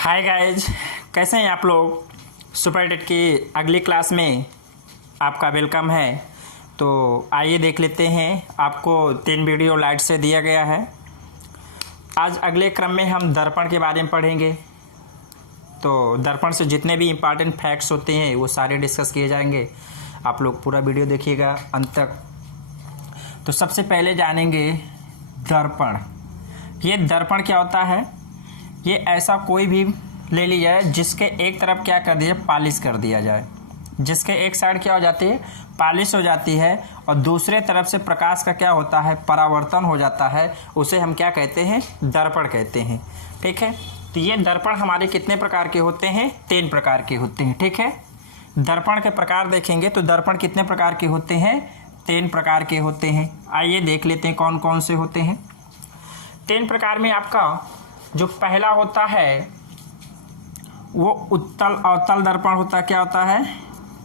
Hi guys, कैसे हैं आप लोग। सुपर टेट की अगली क्लास में आपका वेलकम है। तो आइए देख लेते हैं। आपको 3 वीडियो लाइट से दिया गया है। आज अगले क्रम में हम दर्पण के बारे में पढ़ेंगे। तो दर्पण से जितने भी इम्पॉर्टेंट फैक्ट्स होते हैं वो सारे डिस्कस किए जाएंगे। आप लोग पूरा वीडियो देखिएगा अंत तक। तो सबसे पहले जानेंगे दर्पण। ये दर्पण क्या होता है। ये ऐसा कोई भी ले लिया जाए जिसके एक तरफ क्या कर दिया, पॉलिश कर दिया जाए। जिसके एक साइड क्या हो जाती है, पॉलिश हो जाती है, और दूसरे तरफ से प्रकाश का क्या होता है, परावर्तन हो जाता है। उसे हम क्या कहते हैं, दर्पण कहते हैं। ठीक है। तो ये दर्पण हमारे कितने प्रकार के होते हैं, 3 प्रकार के होते हैं। ठीक है। दर्पण के प्रकार देखेंगे तो दर्पण कितने प्रकार के होते हैं, 3 प्रकार के होते हैं। आइए देख लेते हैं कौन कौन से होते हैं। 3 प्रकार में आपका जो पहला होता है वो उत्तल अवतल दर्पण होता है। क्या होता है,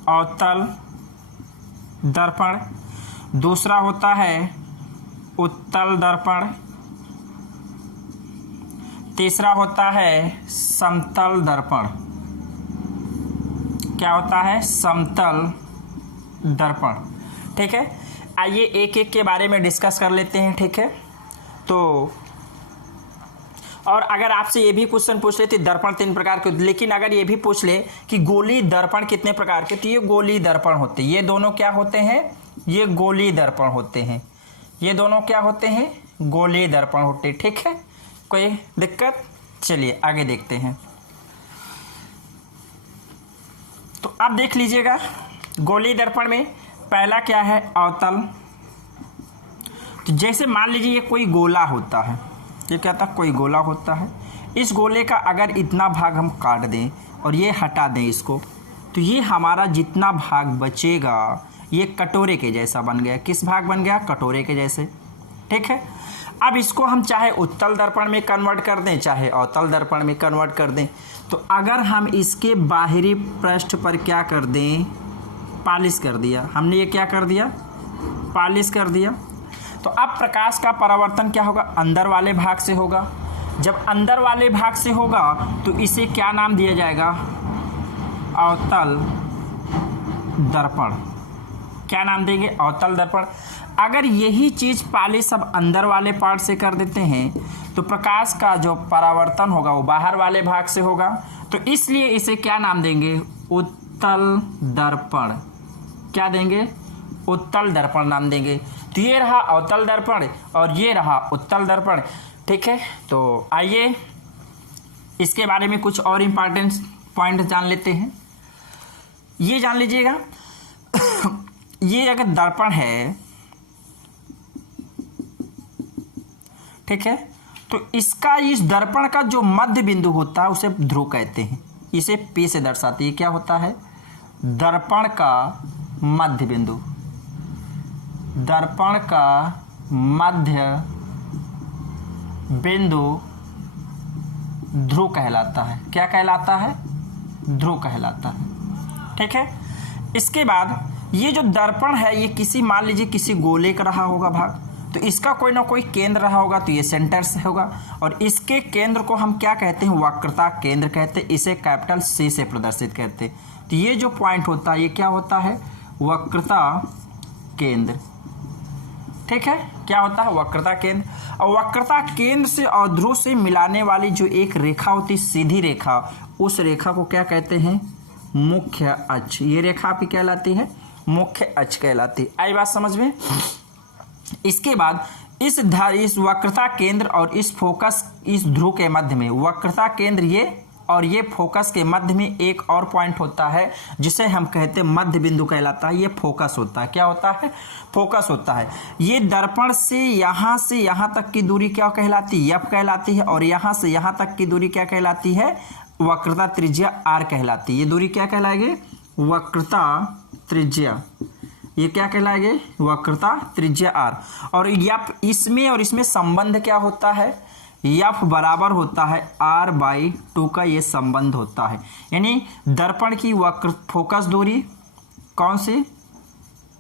अवतल दर्पण। दूसरा होता है उत्तल दर्पण। तीसरा होता है समतल दर्पण। क्या होता है, समतल दर्पण। ठीक है। आइए एक एक के बारे में डिस्कस कर लेते हैं। ठीक है। तो और अगर आपसे ये भी क्वेश्चन पूछ ले तो दर्पण 3 प्रकार के, लेकिन अगर ये भी पूछ ले कि गोली दर्पण कितने प्रकार के, तो ये गोली दर्पण होते हैं। ये दोनों क्या होते हैं, ये गोली दर्पण होते हैं। ये दोनों क्या होते हैं, गोली दर्पण होते हैं। ठीक है। कोई दिक्कत। चलिए आगे देखते हैं। तो अब देख लीजिएगा गोली दर्पण में पहला क्या है, अवतल। तो जैसे मान लीजिए ये कोई गोला होता है। ये क्या था, कोई गोला होता है। इस गोले का अगर इतना भाग हम काट दें और ये हटा दें इसको, तो ये हमारा जितना भाग बचेगा ये कटोरे के जैसा बन गया। किस भाग बन गया, कटोरे के जैसे। ठीक है। अब इसको हम चाहे उत्तल दर्पण में कन्वर्ट कर दें, चाहे अवतल दर्पण में कन्वर्ट कर दें। तो अगर हम इसके बाहरी पृष्ठ पर क्या कर दें, पॉलिश कर दिया हमने। ये क्या कर दिया, पॉलिश कर दिया। तो अब प्रकाश का परावर्तन क्या होगा, अंदर वाले भाग से होगा। जब अंदर वाले भाग से होगा तो इसे क्या नाम दिया जाएगा, अवतल दर्पण। क्या नाम देंगे, अवतल दर्पण। अगर यही चीज पॉलिश अब अंदर वाले पार्ट से कर देते हैं तो प्रकाश का जो परावर्तन होगा वो बाहर वाले भाग से होगा। तो इसलिए इसे क्या नाम देंगे, उत्तल दर्पण। क्या देंगे, उत्तल दर्पण नाम देंगे। तो ये रहा अवतल दर्पण और ये रहा उत्तल दर्पण। ठीक है। तो आइए इसके बारे में कुछ और इम्पॉर्टेंट पॉइंट जान लेते हैं। ये जान लीजिएगा ये अगर दर्पण है, ठीक है, तो इसका, इस दर्पण का जो मध्य बिंदु होता है उसे ध्रुव कहते हैं। इसे P से दर्शाती है। क्या होता है, दर्पण का मध्य बिंदु। दर्पण का मध्य बिंदु ध्रुव कहलाता है। क्या कहलाता है, ध्रुव कहलाता है। ठीक है। इसके बाद ये जो दर्पण है ये किसी, मान लीजिए किसी गोले का रहा होगा भाग, तो इसका कोई ना कोई केंद्र रहा होगा, तो ये सेंटर से होगा। और इसके केंद्र को हम क्या कहते हैं, वक्रता केंद्र कहते हैं। इसे कैपिटल C से प्रदर्शित करते हैं। तो ये जो पॉइंट होता है ये क्या होता है, वक्रता केंद्र। ठीक है। क्या होता है, वक्रता केंद्र। और वक्रता केंद्र से और ध्रुव से मिलाने वाली जो एक रेखा होती है, सीधी रेखा, उस रेखा को क्या कहते हैं, मुख्य अक्ष। ये रेखा आपकी कहलाती है मुख्य अक्ष कहलाती है। आई बात समझ में। इसके बाद इस वक्रता केंद्र और इस फोकस, इस ध्रुव के मध्य में वक्रता केंद्र ये और ये फोकस के मध्य में एक और पॉइंट होता है जिसे हम कहते हैं मध्य बिंदु कहलाता है। ये फोकस होता है। क्या होता है, फोकस होता है। ये दर्पण से यहाँ तक की दूरी क्या कहलाती है, F कहलाती है। और यहाँ से यहाँ तक की दूरी क्या कहलाती है, वक्रता त्रिज्या R कहलाती है। ये दूरी क्या कहलाएगी, वक्रता त्रिज्या। ये क्या कहलाएगी, वक्रता त्रिज्या R। और F इसमें और इसमें संबंध क्या होता है, F बराबर होता है R/2 का ये संबंध होता है। यानी दर्पण की वक्र फोकस दूरी, कौन सी,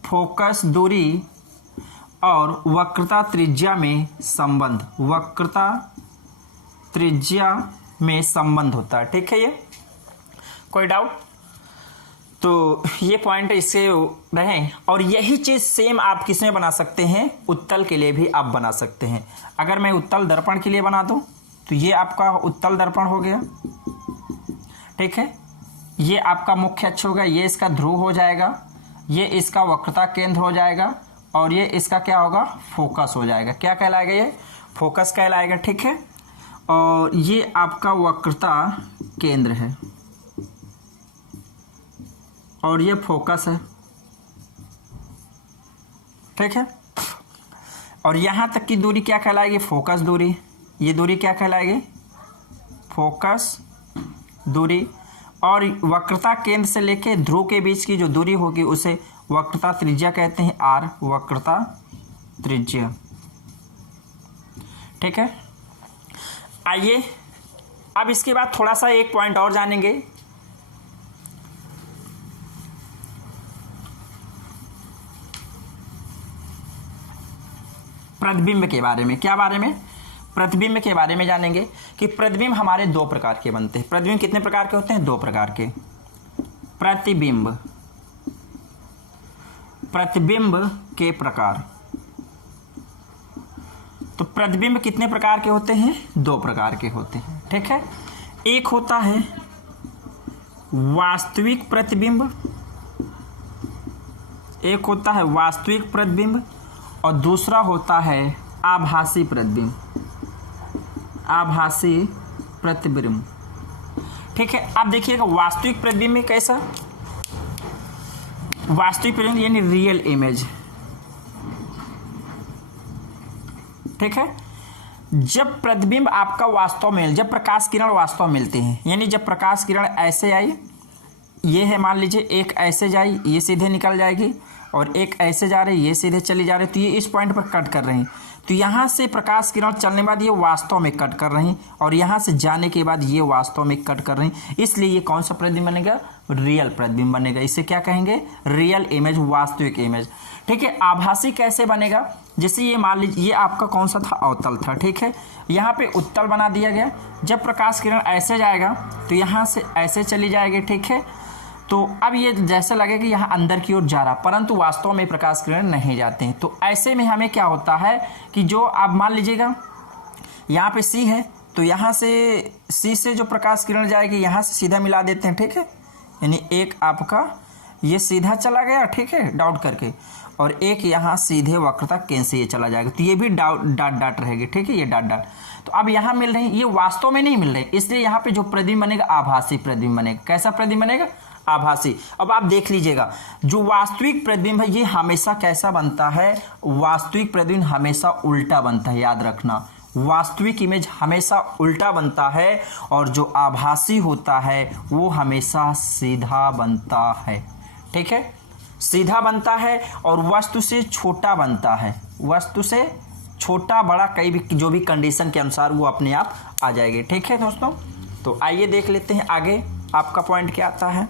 फोकस दूरी और वक्रता त्रिज्या में संबंध, वक्रता त्रिज्या में संबंध होता है। ठीक है, ये कोई डाउट? तो ये पॉइंट इससे रहे। और यही चीज़ सेम आप किस में बना सकते हैं, उत्तल के लिए भी आप बना सकते हैं। अगर मैं उत्तल दर्पण के लिए बना दूं तो ये आपका उत्तल दर्पण हो गया। ठीक है, ये आपका मुख्य अक्ष होगा, ये इसका ध्रुव हो जाएगा, ये इसका वक्रता केंद्र हो जाएगा, और ये इसका क्या होगा, फोकस हो जाएगा। क्या कहलाएगा, ये फोकस कहलाएगा। ठीक है, और ये आपका वक्रता केंद्र है और ये फोकस है। ठीक है, और यहाँ तक की दूरी क्या कहलाएगी, फोकस दूरी। ये दूरी क्या कहलाएगी, फोकस दूरी। और वक्रता केंद्र से लेके ध्रुव के बीच की जो दूरी होगी उसे वक्रता त्रिज्या कहते हैं, आर वक्रता त्रिज्या। ठीक है, आइए अब इसके बाद थोड़ा सा एक पॉइंट और जानेंगे। प्रतिबिंब के बारे में। क्या बारे में, प्रतिबिंब के बारे में जानेंगे कि प्रतिबिंब हमारे दो प्रकार के बनते हैं। प्रतिबिंब कितने प्रकार के होते हैं, दो प्रकार के। प्रतिबिंब, प्रतिबिंब के प्रकार। तो प्रतिबिंब कितने प्रकार के होते हैं, दो प्रकार के होते हैं। ठीक है, एक होता है वास्तविक प्रतिबिंब, एक होता है वास्तविक प्रतिबिंब, और दूसरा होता है आभासी प्रतिबिंब, आभासी प्रतिबिंब। ठीक है, आप देखिएगा वास्तविक प्रतिबिंब में कैसा, वास्तविक प्रतिबिंब यानी रियल इमेज। ठीक है, जब प्रतिबिंब आपका वास्तव में, जब प्रकाश किरण वास्तव मिलते हैं, यानी जब प्रकाश किरण ऐसे आई, ये है मान लीजिए, एक ऐसे जाई, ये सीधे निकल जाएगी, और एक ऐसे जा रही, ये सीधे चली जा रही, तो ये इस पॉइंट पर कट कर रही। तो यहाँ से प्रकाश किरण चलने के बाद ये वास्तव में कट कर रही, और यहाँ से जाने के बाद ये वास्तव में कट कर रही। इसलिए ये कौन सा प्रतिबिंब बनेगा, रियल प्रतिबिंब बनेगा। इसे क्या कहेंगे, रियल इमेज, वास्तविक इमेज। ठीक है, आभासी कैसे बनेगा, जैसे ये मान लीजिए ये आपका कौन सा था, अवतल था। ठीक है, यहाँ पे उत्तल बना दिया गया। जब प्रकाश किरण ऐसे जाएगा तो यहाँ से ऐसे चली जाएगी। ठीक है, तो अब ये जैसे लगे कि यहाँ अंदर की ओर जा रहा, परंतु वास्तव में प्रकाश किरण नहीं जाते हैं। तो ऐसे में हमें क्या होता है कि जो आप मान लीजिएगा यहाँ पे सी है, तो यहाँ से सी से जो प्रकाश किरण जाएगी यहाँ से सीधा मिला देते हैं। ठीक है, यानी एक आपका ये सीधा चला गया, ठीक है, डाउट करके, और एक यहाँ सीधे वक्रता केंद्र से ये चला जाएगा, तो ये भी डाट डाट रहेगी। ठीक है, ये डाट डाट। तो अब यहाँ मिल रही, ये वास्तव में नहीं मिल रही, इसलिए यहाँ पे जो प्रतिबिंब बनेगा आभासी प्रतिबिंब बनेगा। कैसा प्रतिबिंब बनेगा, आभासी। अब आप देख लीजिएगा, जो वास्तविक प्रतिबिंब है ये हमेशा कैसा बनता है, वास्तविक प्रतिबिंब हमेशा उल्टा बनता है, याद रखना। वास्तविक इमेज हमेशा उल्टा बनता है, और जो आभासी होता है वो हमेशा सीधा बनता है। ठीक है, सीधा बनता है और वस्तु से छोटा बनता है, वस्तु से छोटा बड़ा कई भी जो भी कंडीशन के अनुसार वो अपने आप आ जाएगी। ठीक है दोस्तों, तो आइए देख लेते हैं आगे आपका पॉइंट क्या आता है।